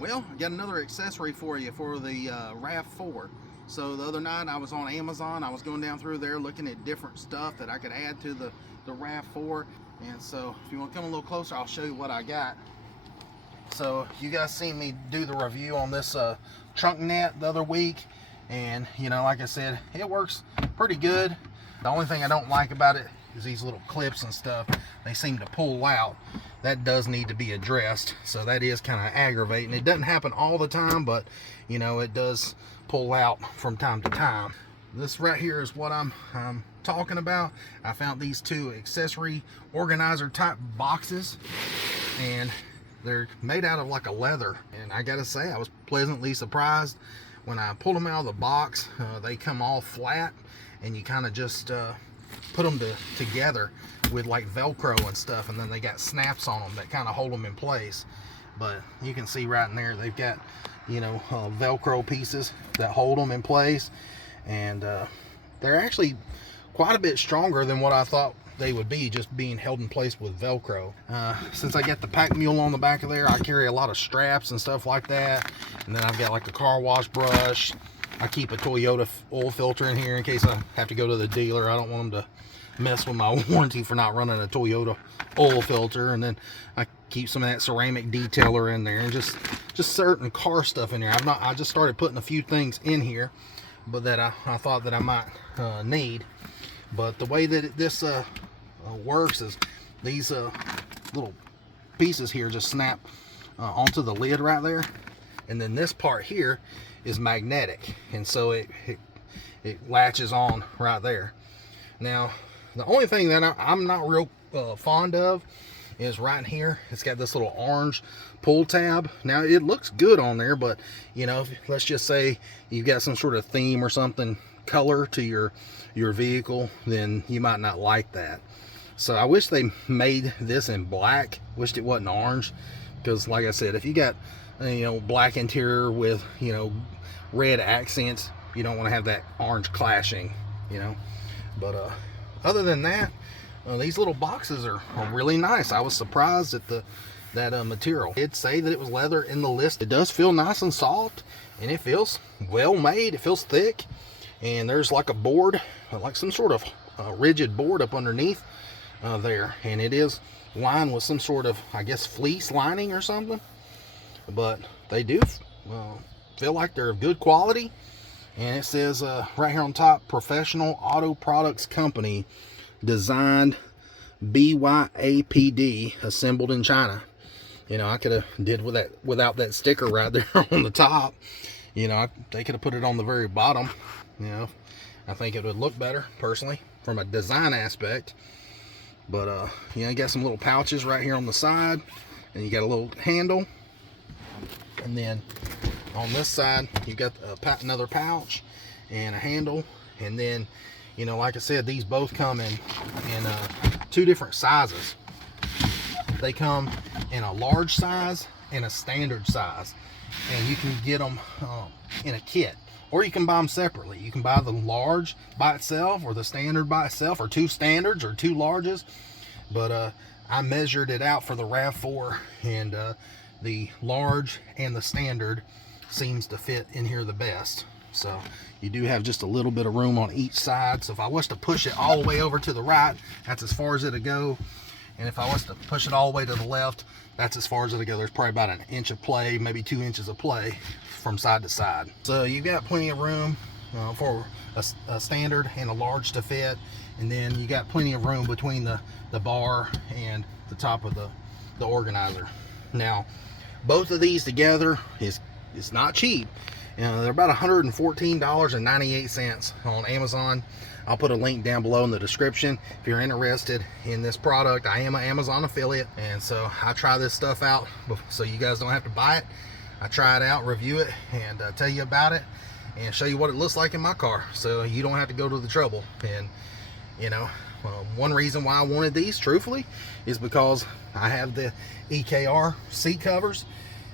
Well, I got another accessory for you for the RAV4. So the other night I was on Amazon. I was going down through there looking at different stuff that I could add to the RAV4. And so if you want to come a little closer, I'll show you what I got. So you guys seen me do the review on this trunk net the other week. And like I said, it works pretty good. The only thing I don't like about it is these little clips and stuff. They seem to pull out. That does need to be addressed, so that is kind of aggravating. It doesn't happen all the time, but it does pull out from time to time. This right here is what I'm talking about. I found these two accessory organizer type boxes, and they're made out of like a leather, and I gotta say I was pleasantly surprised when I pulled them out of the box. They come all flat, and you kind of just put them together with like Velcro and stuff, and then they got snaps on them that kind of hold them in place. But you can see right in there they've got Velcro pieces that hold them in place, and they're actually quite a bit stronger than what I thought they would be, just being held in place with Velcro. Since I got the pack mule on the back of there, I carry a lot of straps and stuff like that, and then I've got like the car wash brush. I keep a Toyota oil filter in here in case I have to go to the dealer. I don't want them to mess with my warranty for not running a Toyota oil filter. And then I keep some of that ceramic detailer in there, and just certain car stuff in there. I just started putting a few things in here, but that I thought that I might need. But the way that this works is these little pieces here just snap onto the lid right there, and then this part here is magnetic, and so it latches on right there. Now, the only thing that I'm not real fond of is right here. It's got this little orange pull tab. Now, it looks good on there, but let's just say you've got some sort of theme or something, color to your vehicle, then you might not like that. So I wish they made this in black. Wished it wasn't orange, because like I said, if you got black interior with red accents, you don't want to have that orange clashing. But other than that, these little boxes are really nice. I was surprised at that material. It did say that it was leather in the list. It does feel nice and soft, and it feels well made. It feels thick, and there's like a board, like some sort of rigid board up underneath there, and it is lined with some sort of, I guess, fleece lining or something. But they do feel like they're of good quality, and it says right here on top, Professional Auto Products Company, designed BYAPD, assembled in China. I could have did without that sticker right there on the top. They could have put it on the very bottom. I think it would look better personally from a design aspect. But you got some little pouches right here on the side, and you got a little handle. And then on this side, you got another pouch and a handle. And then, like I said, these both come in two different sizes. They come in a large size and a standard size, and you can get them in a kit, or you can buy them separately. You can buy the large by itself, or the standard by itself, or two standards or two larges. But I measured it out for the RAV4, and the large and the standard seems to fit in here the best. So you do have just a little bit of room on each side. So if I was to push it all the way over to the right, that's as far as it'll go. And if I was to push it all the way to the left, that's as far as it'll go. There's probably about an inch of play, maybe 2 inches of play from side to side. So you've got plenty of room for a standard and a large to fit. And then you got plenty of room between the bar and the top of the organizer. Now, both of these together is not cheap. They're about $114.98 on Amazon. I'll put a link down below in the description if you're interested in this product. I am an Amazon affiliate, and so I try this stuff out so you guys don't have to buy it. I try it out, review it, and tell you about it, and show you what it looks like in my car, so you don't have to go to the trouble. And one reason why I wanted these, truthfully, is because I have the EKR seat covers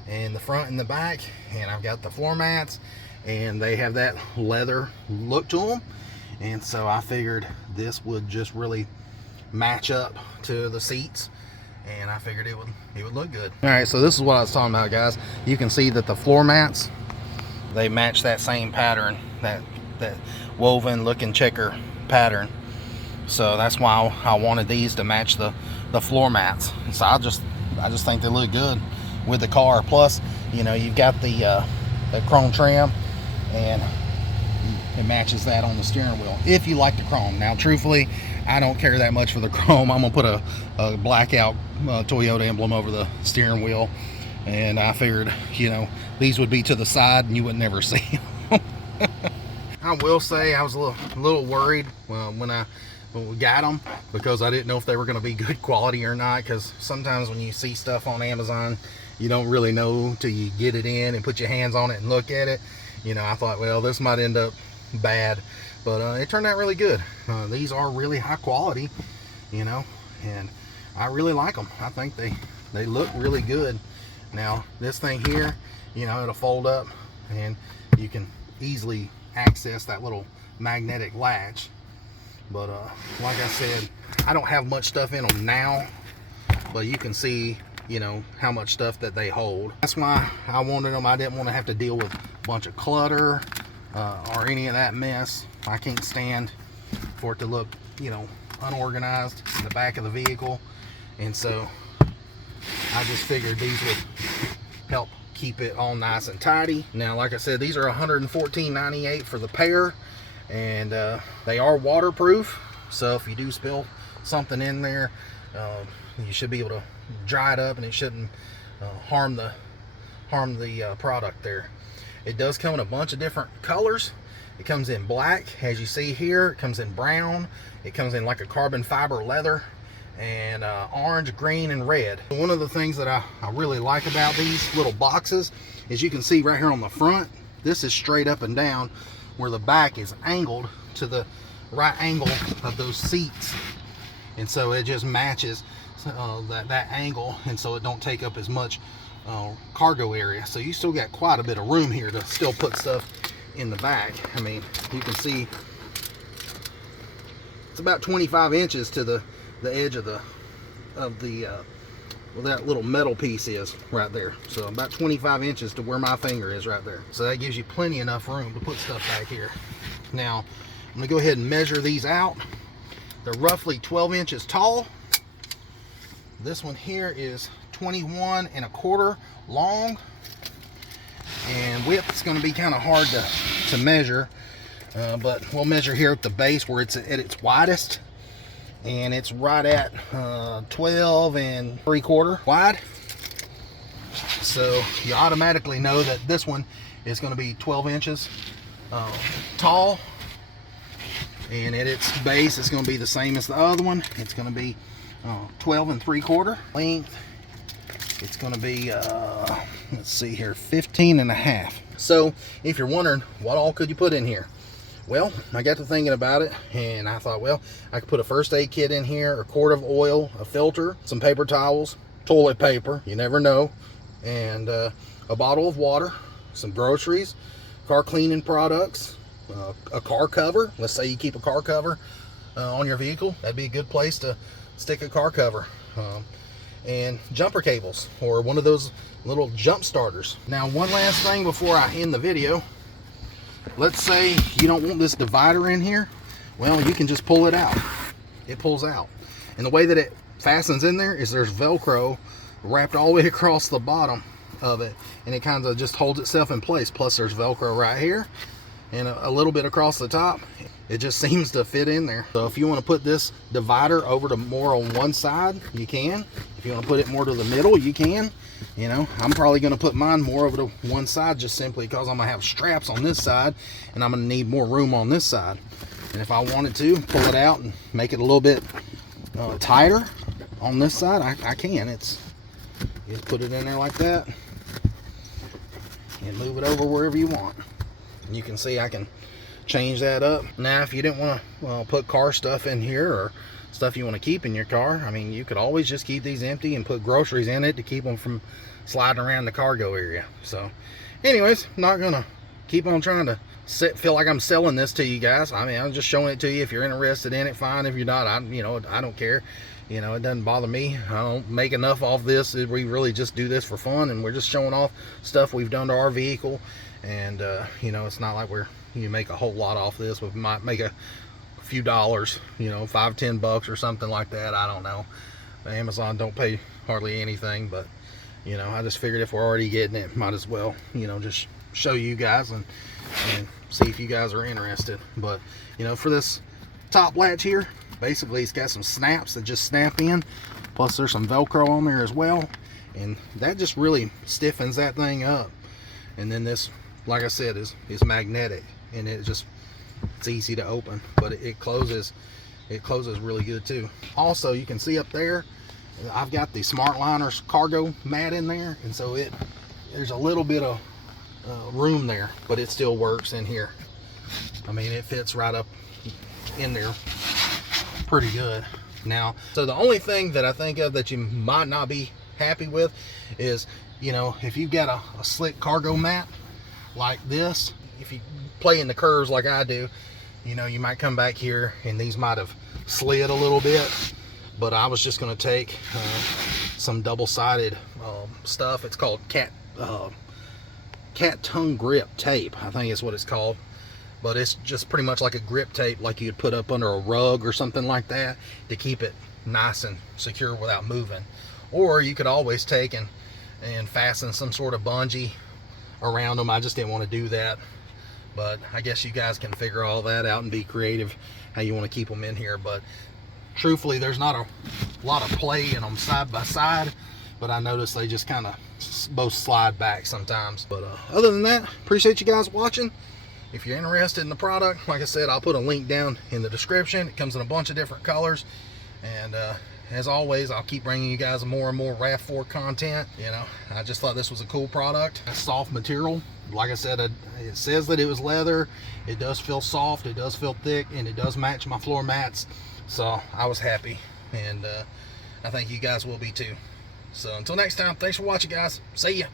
in the front and the back, and I've got the floor mats, and they have that leather look to them, and so I figured this would just really match up to the seats and I figured it would look good. All right, so this is what I was talking about, guys. You can see that the floor mats, they match that same pattern, that woven looking checker pattern. So that's why I wanted these to match the floor mats. So I just think they look good with the car. Plus, you know, you've got the chrome trim, and it matches that on the steering wheel if you like the chrome. Now truthfully, I don't care that much for the chrome. I'm gonna put a blackout Toyota emblem over the steering wheel, and I figured, you know, these would be to the side and you would never see them. I will say I was a little worried when we got them, because I didn't know if they were going to be good quality or not, because sometimes when you see stuff on Amazon, you don't really know till you get it in and put your hands on it and look at it. You know, I thought, well, this might end up bad, but it turned out really good. These are really high quality, you know, and I really like them. I think they look really good. Now this thing here, you know, it'll fold up and you can easily access that little magnetic latch. But like I said, I don't have much stuff in them now, but you can see, you know, how much stuff that they hold. That's why I wanted them. I didn't want to have to deal with a bunch of clutter or any of that mess. I can't stand for it to look, you know, unorganized in the back of the vehicle, and so I just figured these would help keep it all nice and tidy. Now, like I said, these are $114.98 for the pair, and they are waterproof, so if you do spill something in there, you should be able to dry it up and it shouldn't harm the product there. It does come in a bunch of different colors. It comes in black, as you see here. It comes in brown. It comes in like a carbon fiber leather, and orange, green, and red. One of the things that I really like about these little boxes is you can see right here on the front, this is straight up and down, where the back is angled to the right angle of those seats, and so it just matches that angle, and so it don't take up as much cargo area. So you still got quite a bit of room here to still put stuff in the back. I mean, you can see it's about 25 inches to the edge of well, that little metal piece is right there. So about 25 inches to where my finger is right there. So that gives you plenty enough room to put stuff back here. Now I'm gonna go ahead and measure these out. They're roughly 12 inches tall. This one here is 21.25 long, and width is going to be kind of hard to measure, but we'll measure here at the base where it's at its widest, and it's right at 12.75 wide. So you automatically know that this one is going to be 12 inches tall, and at its base it's going to be the same as the other one. It's going to be 12.75 length. It's going to be let's see here, 15.5. So if you're wondering what all could you put in here, well, I got to thinking about it, and I thought, well, I could put a first aid kit in here, a quart of oil, a filter, some paper towels, toilet paper, you never know, and a bottle of water, some groceries, car cleaning products, a car cover. Let's say you keep a car cover on your vehicle. That'd be a good place to stick a car cover, and jumper cables, or one of those little jump starters. Now, one last thing before I end the video. Let's say you don't want this divider in here. Well, you can just pull it out. It pulls out, and the way that it fastens in there is there's Velcro wrapped all the way across the bottom of it, and it kind of just holds itself in place. Plus there's Velcro right here and a little bit across the top. It just seems to fit in there. So if you want to put this divider over to more on one side, you can. If you want to put it more to the middle, you can. You know, I'm probably going to put mine more over to one side, just simply because I'm going to have straps on this side, and I'm going to need more room on this side. And if I wanted to pull it out and make it a little bit tighter on this side, I can. You just put it in there like that and move it over wherever you want. And you can see I can change that up. Now, if you didn't want to put car stuff in here, or stuff you want to keep in your car, I mean, you could always just keep these empty and put groceries in it to keep them from sliding around the cargo area. So anyways, I'm not gonna keep on trying to feel like I'm selling this to you guys. I mean, I'm just showing it to you. If you're interested in it, fine. If you're not, I don't care. You know, it doesn't bother me. I don't make enough off this. We really just do this for fun, and we're just showing off stuff we've done to our vehicle. And you know, it's not like you make a whole lot off this. We might make a few dollars, you know, $5-10 or something like that. I don't know. Amazon don't pay hardly anything, but you know, I just figured if we're already getting it, might as well, you know, just show you guys and see if you guys are interested. But you know, for this top latch here, basically it's got some snaps that just snap in, plus there's some Velcro on there as well, and that just really stiffens that thing up. And then this, like I said, is magnetic, and it's easy to open, but it closes really good too. Also, you can see up there, I've got the Smart Liners cargo mat in there, and so there's a little bit of room there, but it still works in here. I mean, it fits right up in there pretty good. Now, so the only thing that I think of that you might not be happy with is, you know, if you've got a slick cargo mat like this, if you play in the curves like I do, you know, you might come back here and these might have slid a little bit. But I was just going to take some double-sided stuff. It's called cat tongue grip tape, I think is what it's called. But it's just pretty much like a grip tape, like you'd put up under a rug or something like that, to keep it nice and secure without moving. Or you could always take and fasten some sort of bungee around them. I just didn't want to do that, but I guess you guys can figure all that out and be creative how you want to keep them in here. But truthfully, there's not a lot of play in them side by side, but I noticed they just kind of both slide back sometimes. But other than that, appreciate you guys watching. If you're interested in the product, like I said, I'll put a link down in the description. It comes in a bunch of different colors, and as always, I'll keep bringing you guys more and more RAV4 content. You know, I just thought this was a cool product. A soft material, like I said, it says that it was leather. It does feel soft, it does feel thick, and it does match my floor mats. So I was happy, and I think you guys will be too. So until next time, thanks for watching, guys. See ya.